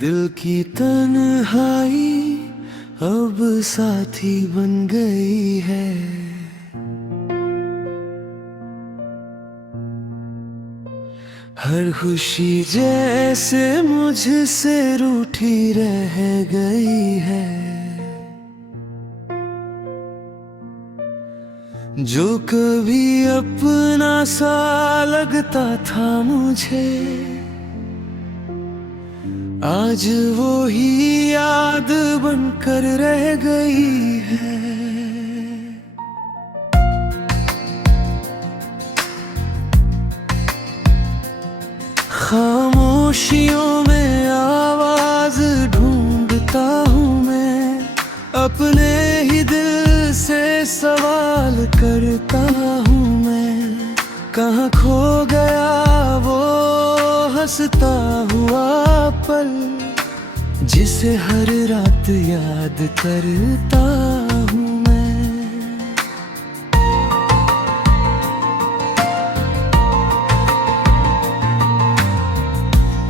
दिल की तन्हाई अब साथी बन गई है। हर खुशी जैसे मुझसे रूठी रह गई है। जो कभी अपना सा लगता था मुझे, आज वो ही याद बनकर रह गई है। खामोशियों में आवाज ढूंढता हूँ मैं, अपने ही दिल से सवाल करता हूँ मैं। कहाँ खो गया वो हंसता हुआ पल, जिसे हर रात याद करता हूँ मैं।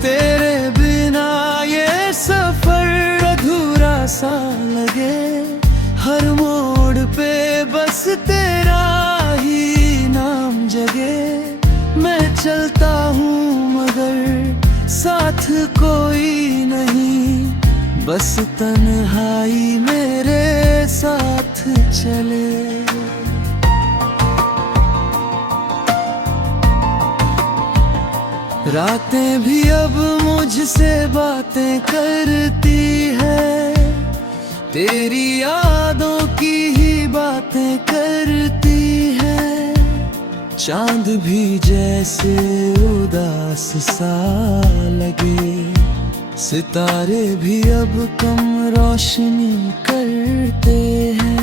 तेरे बिना ये सफर अधूरा सा लगे, हर मोड़ पे बस तेरा ही नाम जगे। मैं चलता हूँ मगर साथ कोई नहीं, बस तन्हाई मेरे साथ चले। रातें भी अब मुझसे बातें करती है, तेरी यादों की ही बातें करती है। चांद भी जैसे उदास सा लगे, सितारे भी अब कम रोशनी करते हैं।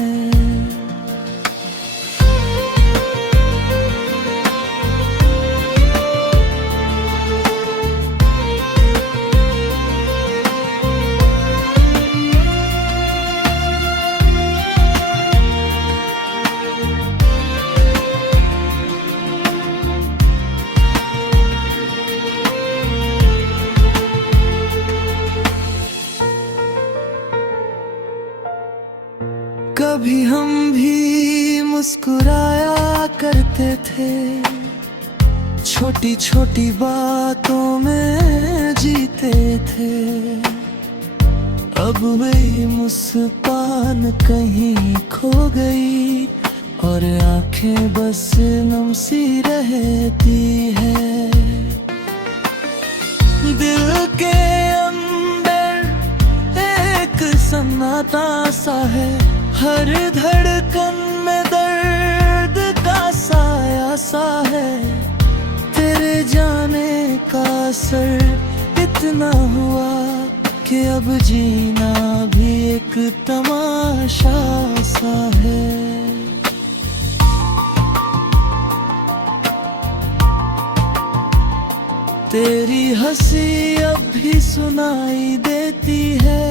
कभी हम भी मुस्कुराया करते थे, छोटी छोटी बातों में जीते थे। अब वही मुस्कान कहीं खो गई, और आंखें बस नम सी रहती है। दिल के अंदर एक सन्नाटा सा है, हर धड़कन में दर्द का साया सा है। तेरे जाने का असर इतना हुआ कि अब जीना भी एक तमाशा सा है। तेरी हंसी अब भी सुनाई देती है,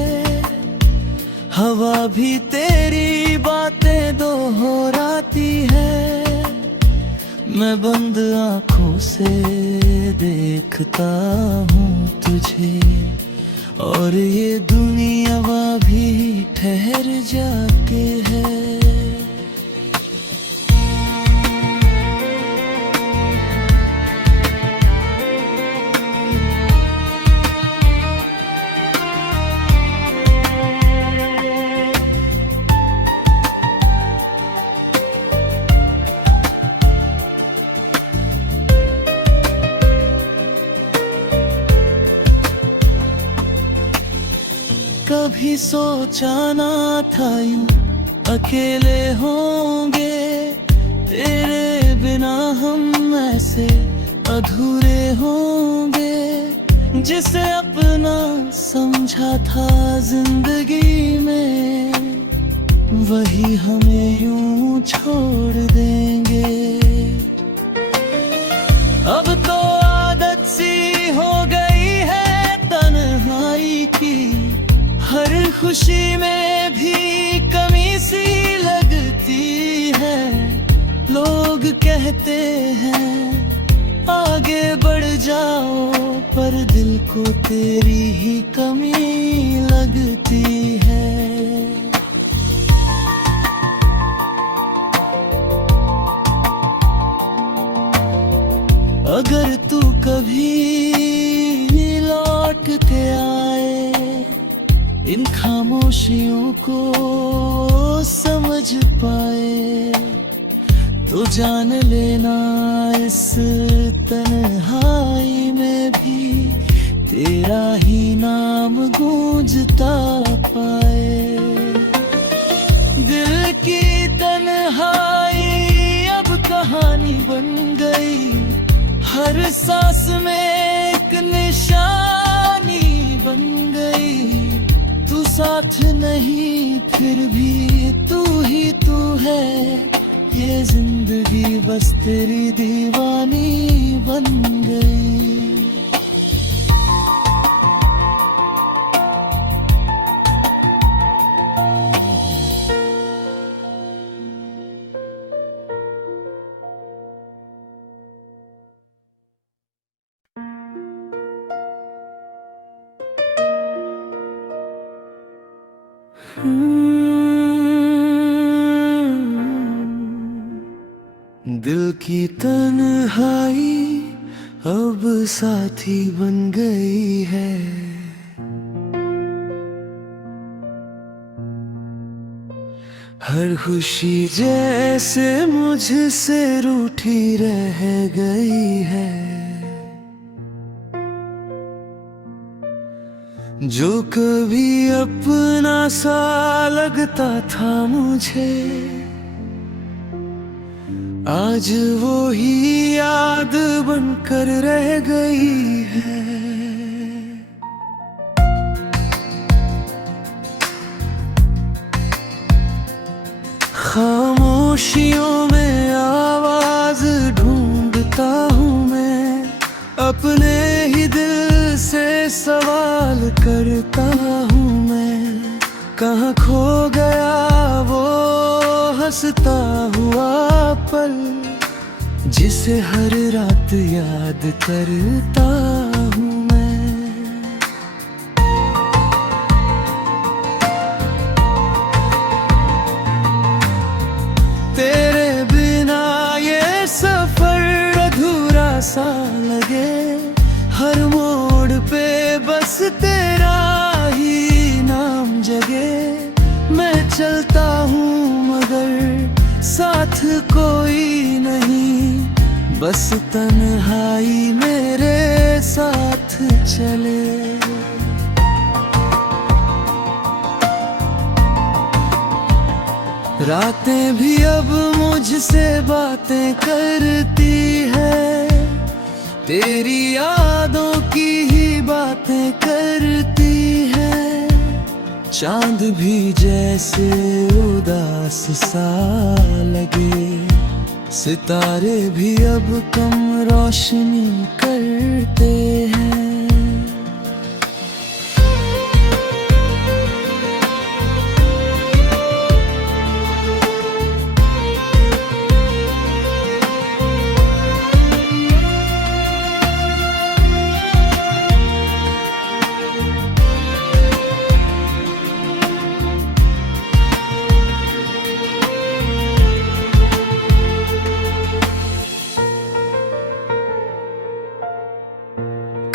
हवा भी तेरी बातें दोहराती है। मैं बंद आँखों से देखता हूँ तुझे, और ये दुनिया भी ठहर जाके है। कभी सोचा ना था यूं अकेले होंगे, तेरे बिना हम ऐसे अधूरे होंगे। जिसे अपना समझा था जिंदगी में, वही हमें यूं छोड़ देंगे। अब तो आदत सी हो गई है तन्हाई की, हर खुशी में भी कमी सी लगती है। लोग कहते हैं जाओ पर दिल को तेरी ही कमी लगती है। अगर तू कभी लौट के आए, इन खामोशियों को समझ पाए, तो जान लेना इस तन्हाई में भी तेरा ही नाम गूंजता पाए। दिल की तन्हाई अब कहानी बन गई, हर सांस में एक निशानी बन गई। तू साथ नहीं फिर भी तू ही तू है, ये जिंदगी बस तेरी दीवानी बन गई। दिल की तन्हाई अब साथी बन गई है। हर खुशी जैसे मुझसे रूठी रह गई है। जो कभी अपना सा लगता था मुझे, आज वो ही याद बनकर रह गई है। खामोशियों में आवाज ढूंढता हूँ मैं, अपने ही दिल से सवाल करता हूँ मैं। कहाँ खो गया वो हंसता हुआ पल, जिसे हर रात याद करता हूँ मैं। तेरे बिना ये सफर अधूरा सा लगे, हर मोड़ पे बस तेरा ही नाम जगे। मैं चलता हूँ मगर साथ कोई नहीं, बस तन्हाई मेरे साथ चले। रातें भी अब मुझसे बातें करती है, तेरी यादों की ही बातें करती है। चांद भी जैसे उदास सा लगे, सितारे भी अब कम रोशनी करते हैं।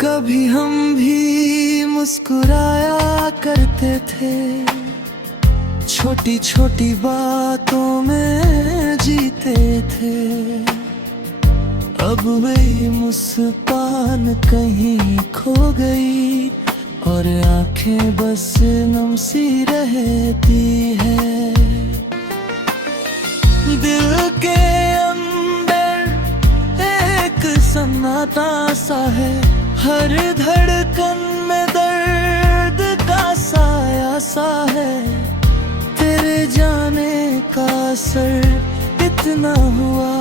कभी हम भी मुस्कुराया करते थे, छोटी छोटी बातों में जीते थे। अब वही मुस्कान कहीं खो गई, और आंखें बस नम सी रहती है। दिल के अंदर एक सन्नाटा सा है, हर धड़कन में दर्द का साया सा है। तेरे जाने का असर इतना हुआ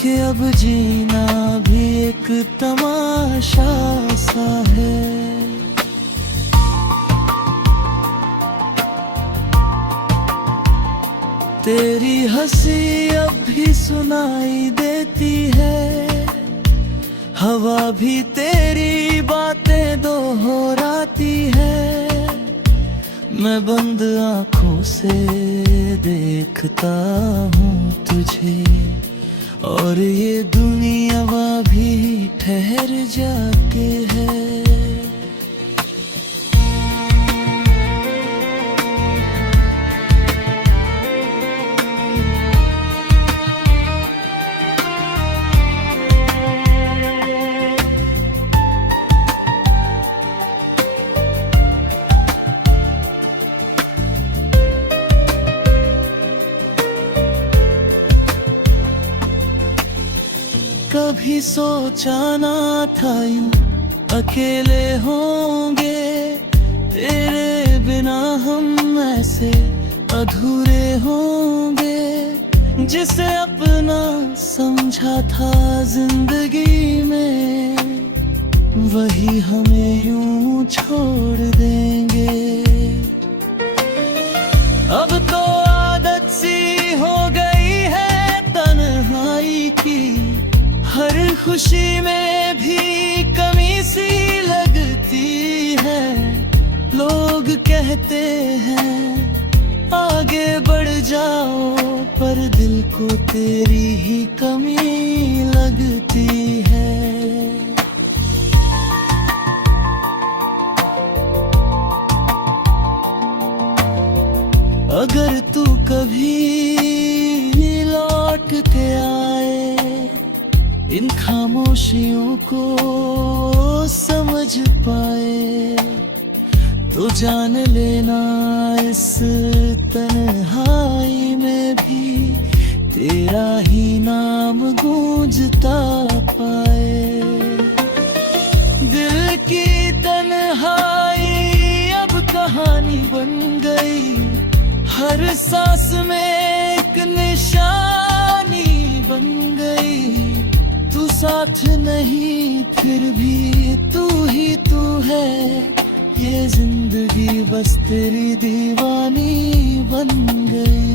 कि अब जीना भी एक तमाशा सा है। तेरी हंसी अब भी सुनाई देती है, हवा भी तेरी बातें दोहराती है। मैं बंद आँखों से देखता हूँ तुझे, और ये दुनिया भी ठहर जाके है। कभी सोचा ना था यूं अकेले होंगे, तेरे बिना हम ऐसे अधूरे होंगे। जिसे अपना समझा था जिंदगी में, वही हमें यूं छोड़ देंगे। अब तो आदत सी हो गई है तन्हाई की, हर खुशी में भी कमी सी लगती है। लोग कहते हैं आगे बढ़ जाओ, पर दिल को तेरी ही कमी लगती है। अगर तू कभी लौट के आए, इन खामोशियों को समझ पाए, तो जान लेना इस तन्हाई में भी तेरा ही नाम गूंजता पाए। दिल की तन्हाई अब कहानी बन गई, हर सांस में एक निशानी बन गई। तू साथ नहीं फिर भी तू ही तू है, ये जिंदगी बस तेरी दीवानी बन गई।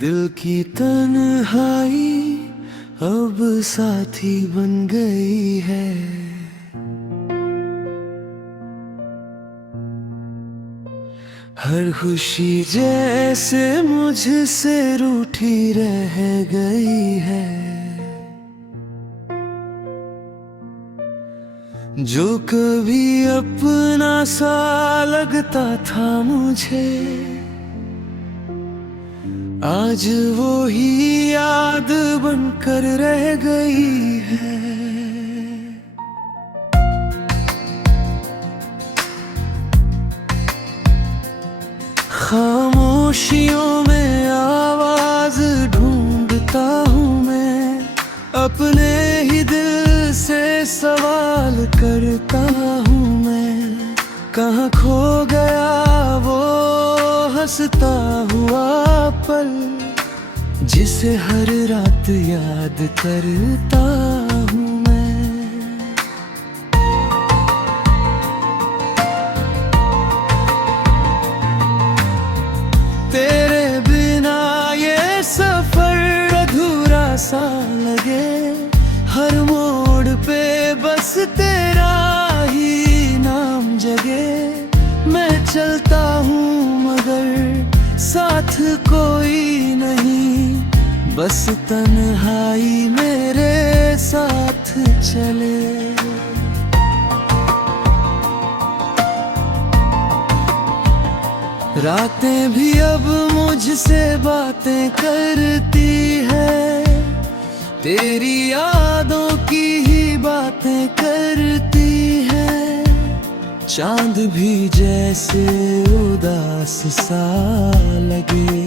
दिल की तन्हाई अब साथी बन गई है। हर खुशी जैसे मुझसे रूठी रह गई है। जो कभी अपना सा लगता था मुझे, आज वो ही याद बनकर रह गई है। खामोशियों में आवाज ढूंढता हूँ मैं, अपने ही दिल से सवाल करता हूँ मैं। कहाँ खो गया वो हंसता हुआ पल, जिसे हर रात याद करता हूँ मैं। तेरे बिना ये सफर अधूरा सा लगे, हर मोड़ पे बस तेरा ही नाम जगे। मैं चलता हूँ मगर साथ कोई नहीं, बस तन्हाई मेरे साथ चले। रातें भी अब मुझसे बातें करती है, तेरी यादों की ही बातें करती है। चांद भी जैसे उदास सा लगे,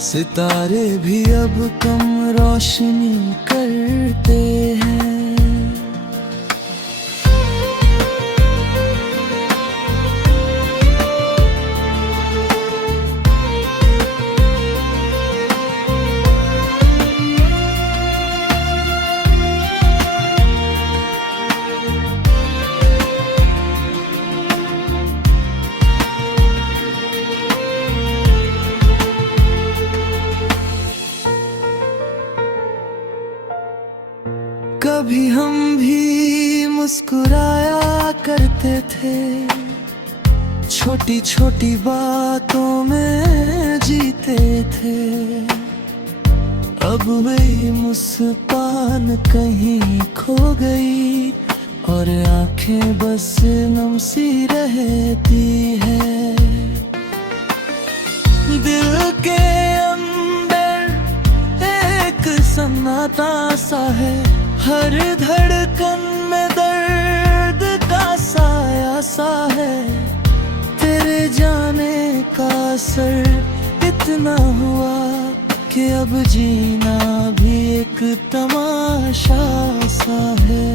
सितारे भी अब कम रोशनी करते हैं। कभी हम भी मुस्कुराया करते थे, छोटी छोटी बातों में जीते थे। अब वही मुस्कान कहीं खो गई और आंखें बस नम सी रहती है। दिल के अंदर एक सन्नाटा सा है, हर धड़कन में दर्द का साया सा है। तेरे जाने का असर इतना हुआ कि अब जीना भी एक तमाशा सा है।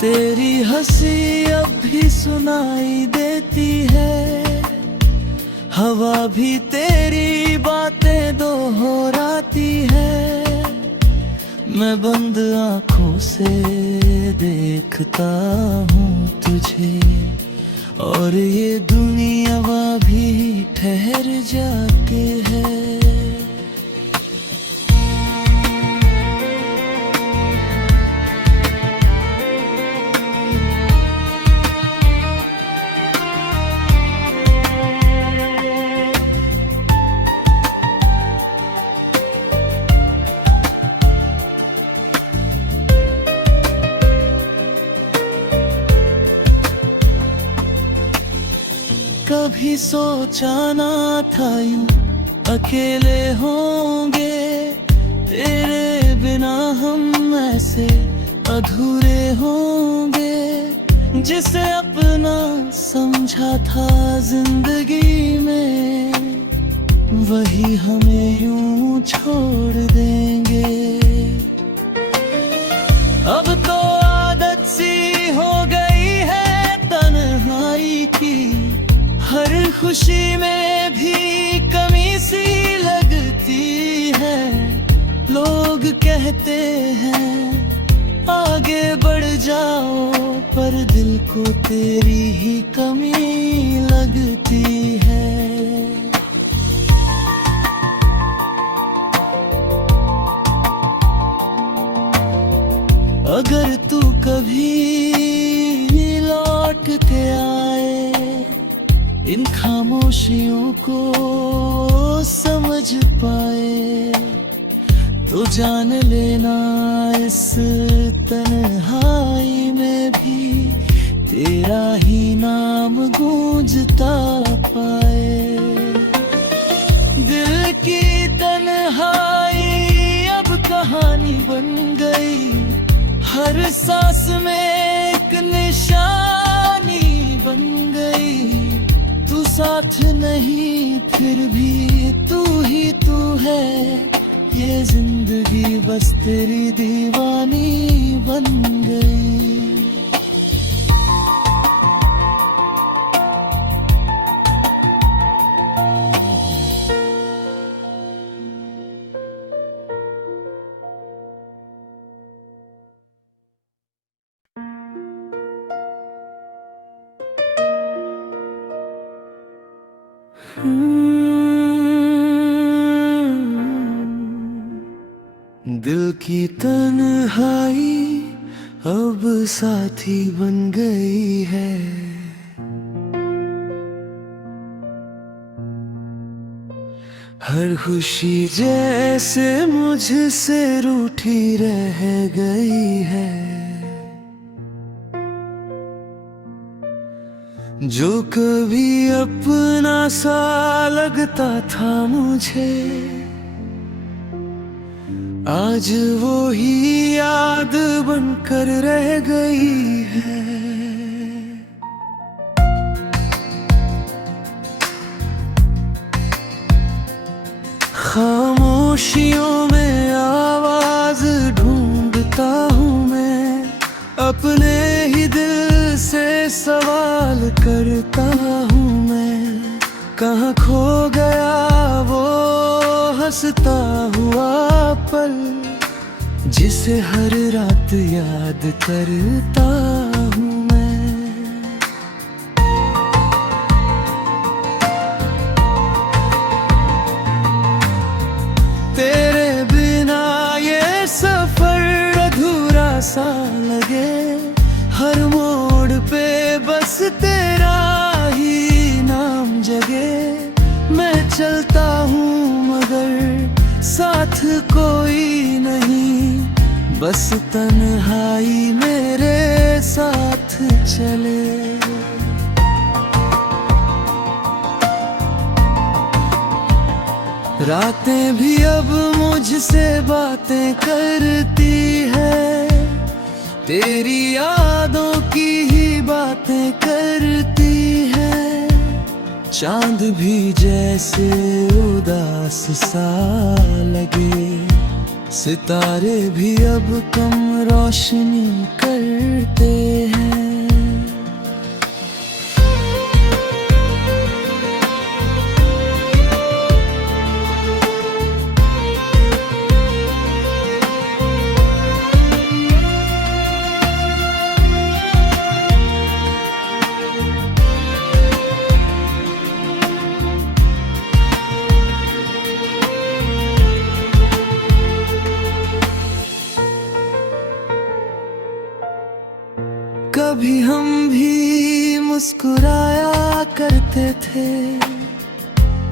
तेरी हंसी अब भी सुनाई देती है, हवा भी तेरी बातें दोहराती है। मैं बंद आँखों से देखता हूँ तुझे, और ये दुनिया भी ठहर जाती है। कभी सोचा ना था यूं अकेले होंगे, तेरे बिना हम ऐसे अधूरे होंगे। जिसे अपना समझा था जिंदगी में, वही हमें यूं छोड़ देंगे। अब तो आदत सी हो गई है तन्हाई की, हर खुशी में भी कमी सी लगती है। लोग कहते हैं आगे बढ़ जाओ, पर दिल को तेरी ही कमी लगती है। अगर तू कभी लौट के आए, इन खामोशियों को समझ पाए, तो जान लेना इस तन्हाई में भी तेरा ही नाम गूंजता पाए। दिल की तन्हाई अब कहानी बन गई, हर सांस में एक निशानी बन गई। तू साथ नहीं फिर भी तू ही तू है, ये जिंदगी बस तेरी दीवानी बन गई। दिल की तन्हाई अब साथी बन गई है। हर खुशी जैसे मुझसे रूठी रह गई है। जो कभी अपना सा लगता था मुझे, आज वो ही याद बनकर रह गई है। खामोशियों में आवाज ढूंढता हूँ मैं, अपने ही दिल से सवाल करता हूँ मैं। कहाँ खो गया वो हंसता हुआ पल, जिसे हर रात याद करता हूँ मैं। चलता हूँ मगर साथ कोई नहीं, बस तन्हाई मेरे साथ चले। रातें भी अब मुझसे बातें करती है, तेरी यादों की ही बातें करती है। चांद भी जैसे उदास सा लगे, सितारे भी अब कम रोशनी करते हैं। कभी हम भी मुस्कुराया करते थे,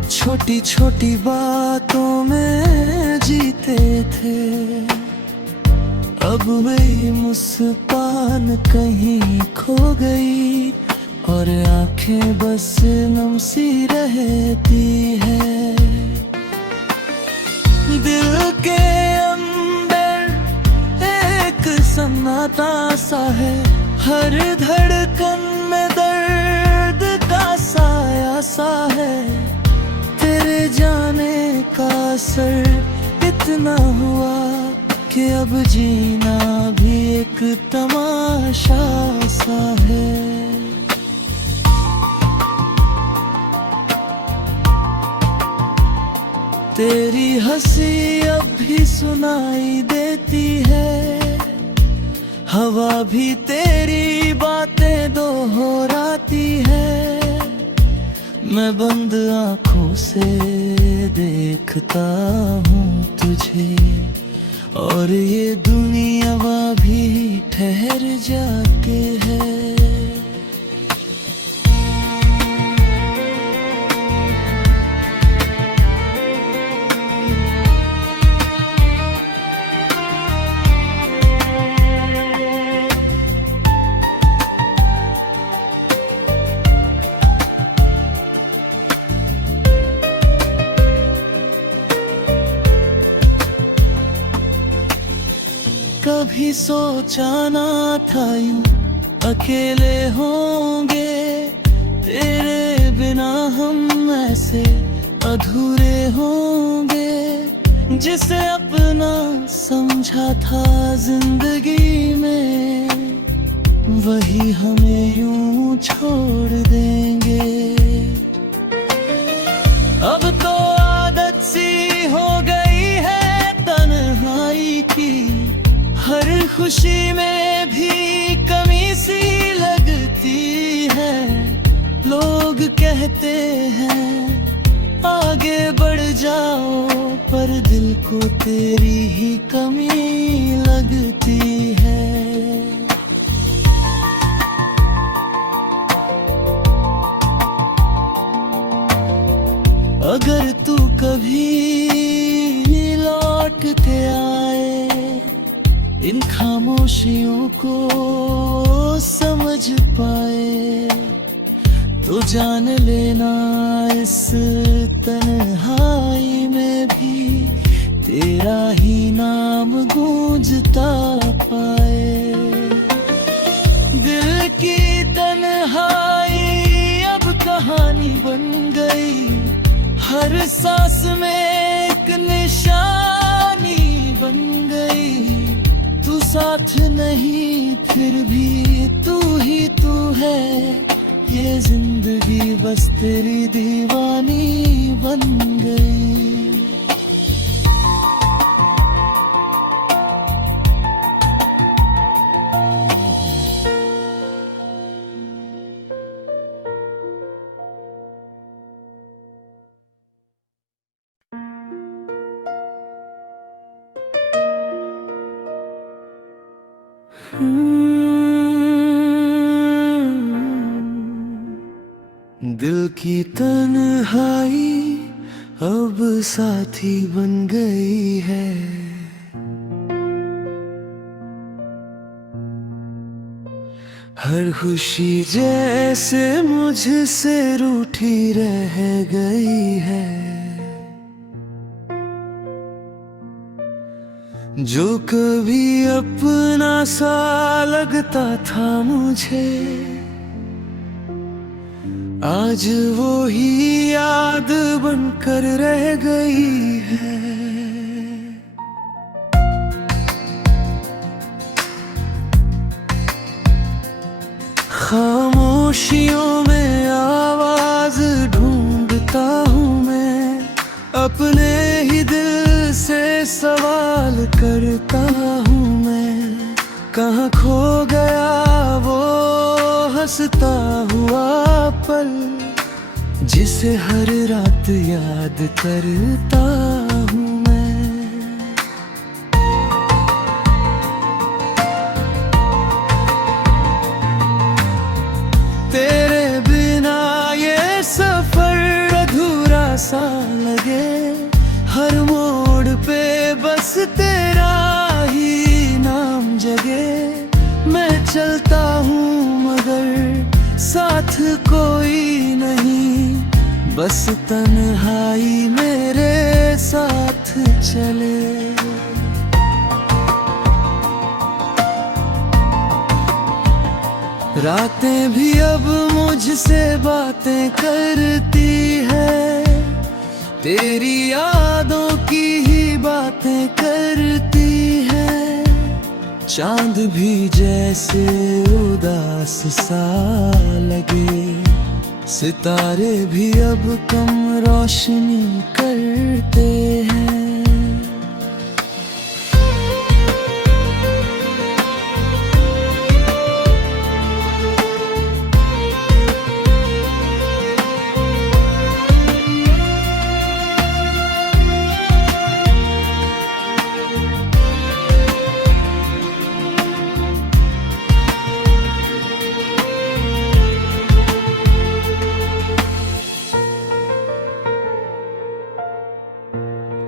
छोटी छोटी बातों में जीते थे। अब वही मुस्कान कहीं खो गई और आंखें बस नम सी रहती है। दिल के अंदर एक सन्नाटा सा है, हर धड़कन में दर्द का साया सा है। तेरे जाने का असर इतना हुआ कि अब जीना भी एक तमाशा सा है। तेरी हंसी अब भी सुनाई देती है, हवा भी तेरी बातें दोहराती है। मैं बंद आँखों से देखता हूँ तुझे, और ये दुनिया भी ठहर जाके है। कभी सोचा ना था यूं अकेले होंगे, तेरे बिना हम ऐसे अधूरे होंगे। जिसे अपना समझा था जिंदगी में, वही हमें यूं छोड़ देंगे। अब तो आदत सी हो गई है तन्हाई की, हर खुशी में भी कमी सी लगती है। लोग कहते हैं आगे बढ़ जाओ, पर दिल को तेरी ही कमी लगती है। अगर तू कभी लौट के आए, इन खामोशियों को समझ पाए, तो जान लेना इस तन्हाई में भी तेरा ही नाम गूंजता पाए। दिल की तन्हाई अब कहानी बन गई, हर सांस में एक निशानी बन गई। तू साथ नहीं फिर भी तू ही तू है, ये जिंदगी बस तेरी दीवानी बन गई। दिल की तन्हाई साथी बन गई है। हर खुशी जैसे मुझसे रूठी रह गई है। जो कभी अपना सा लगता था मुझे, आज वो ही याद बनकर रह गई है। खामोशियों में आवाज ढूंढता हूँ मैं, अपने ही दिल से सवाल करता हूँ मैं। कहाँ खो गया वो हंसता हुआ पल, जिसे हर रात याद करता हूँ मैं। तेरे बिना ये सफर अधूरा सा लगे, हर मोड़ पे बस तेरा ही नाम जगे। मैं चलता हूँ मगर साथ कोई नहीं, बस तन्हाई मेरे साथ चले। रातें भी अब मुझसे बातें करती है, तेरी यादों की ही बातें करती है। चांद भी जैसे उदास सा लगे, सितारे भी अब कम रोशनी करते हैं।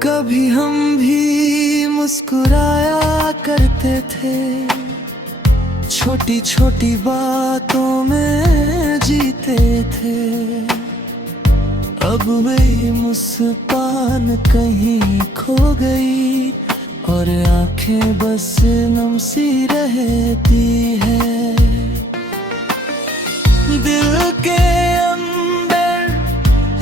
कभी हम भी मुस्कुराया करते थे, छोटी छोटी बातों में जीते थे। अब वही मुस्कान कहीं खो गई, और आंखें बस नम सी रहती है। दिल के अंदर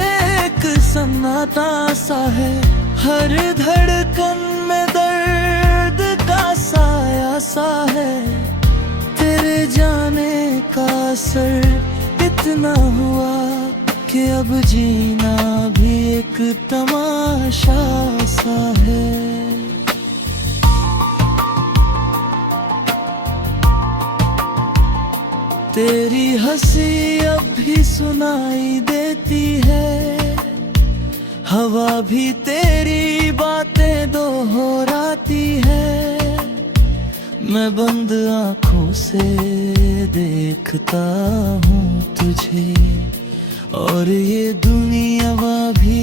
एक सन्नाटा सा है, हर धड़कन में दर्द का साया सा है। तेरे जाने का असर इतना हुआ कि अब जीना भी एक तमाशा सा है। तेरी हंसी अब भी सुनाई देती है, हवा भी तेरी बातें दोहराती है। मैं बंद आँखों से देखता हूँ तुझे, और ये दुनिया भी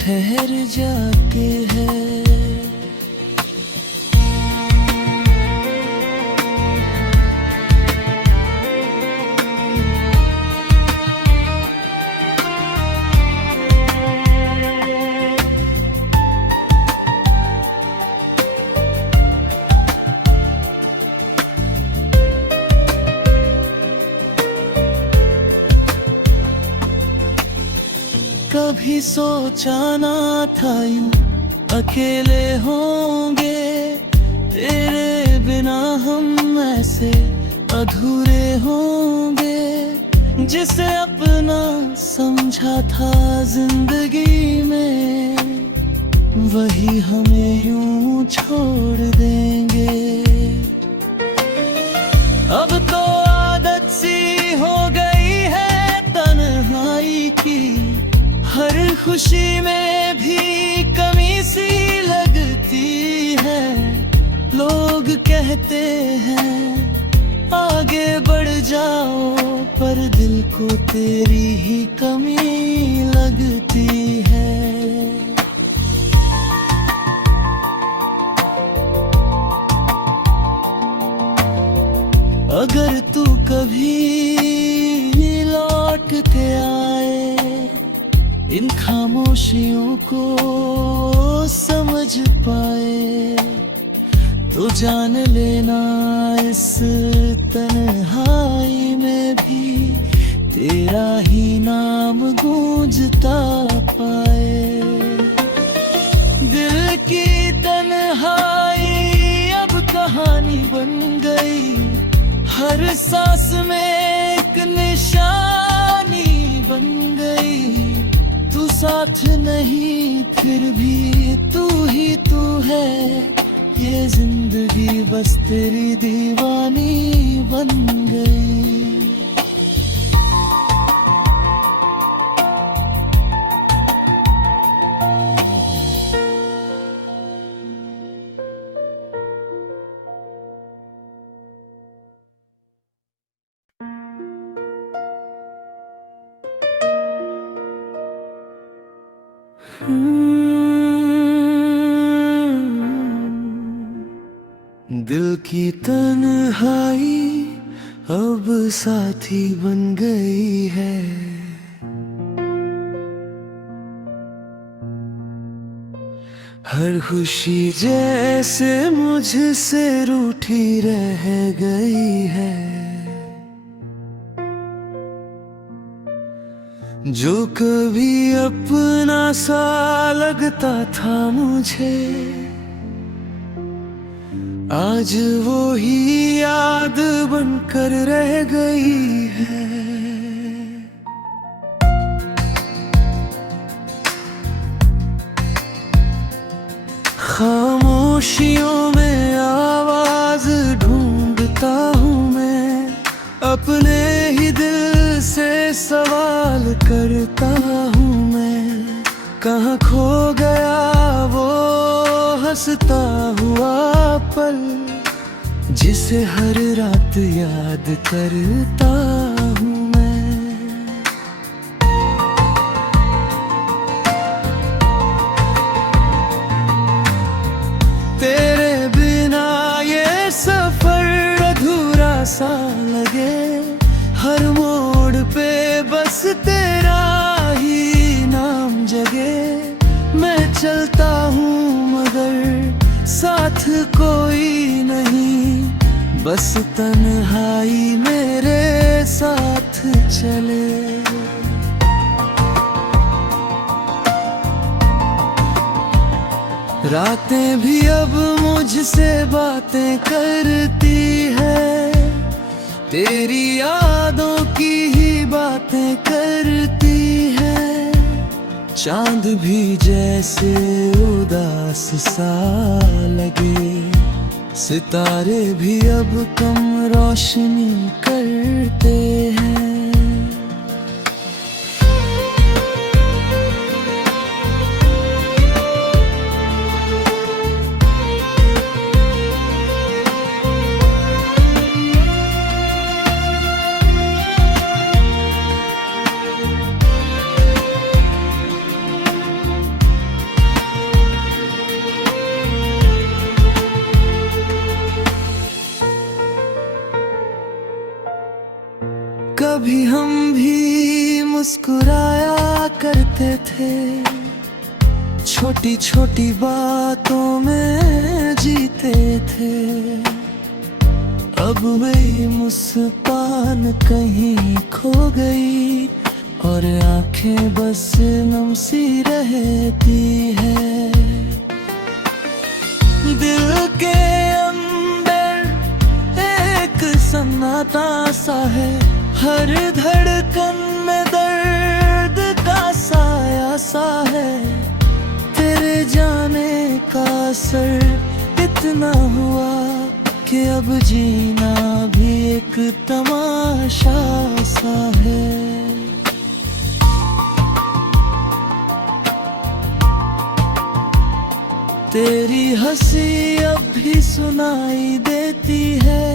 ठहर जाके है। कभी सोचा ना था यूं अकेले होंगे, तेरे बिना हम ऐसे अधूरे होंगे। जिसे अपना समझा था जिंदगी में, वही हमें यूं छोड़ देंगे। अब तो आदत सी हो गई है तन्हाई की, हर खुशी में भी कमी सी लगती है। लोग कहते हैं आगे बढ़ जाओ, पर दिल को तेरी ही कमी लगती है। समझ पाए तो जान लेना, इस तन्हाई में भी तेरा ही नाम गूंजता पाए। दिल की तन्हाई अब कहानी बन गई, हर सांस में एक निशानी बन गई। तू साथ नहीं फिर भी तू ही तू है, ये जिंदगी बस तेरी दीवानी बन गई। दिल की तन्हाई अब साथी बन गई है। हर खुशी जैसे मुझसे रूठी रह गई है। जो कभी अपना सा लगता था मुझे, आज वो ही याद बनकर रह गई है। खामोशियों में आवाज ढूंढता हूँ मैं, अपने ही दिल से सवाल करता हूँ मैं। कहाँ खो गया वो हंसता हुआ पल, जिसे हर रात याद करता हूँ मैं। तेरे बिना ये सफर अधूरा सा लगे, हर मोड़ पे बस तेरा ही नाम जगे। मैं चलता हूँ मगर साथ कोई नहीं, बस तन्हाई मेरे साथ चले। रातें भी अब मुझसे बातें करती है, तेरी यादों की ही बातें करती है। चांद भी जैसे उदास सा लगे, सितारे भी अब कम रोशनी करते हैं। कभी हम भी मुस्कुराया करते थे, छोटी छोटी बातों में जीते थे। अब वही मुस्कान कहीं खो गई, और आंखें बस नम सी रहती है। दिल के अंदर एक सन्नाटा सा है, हर धड़कन में दर्द का साया सा है। तेरे जाने का असर इतना हुआ कि अब जीना भी एक तमाशा सा है। तेरी हंसी अब भी सुनाई देती है,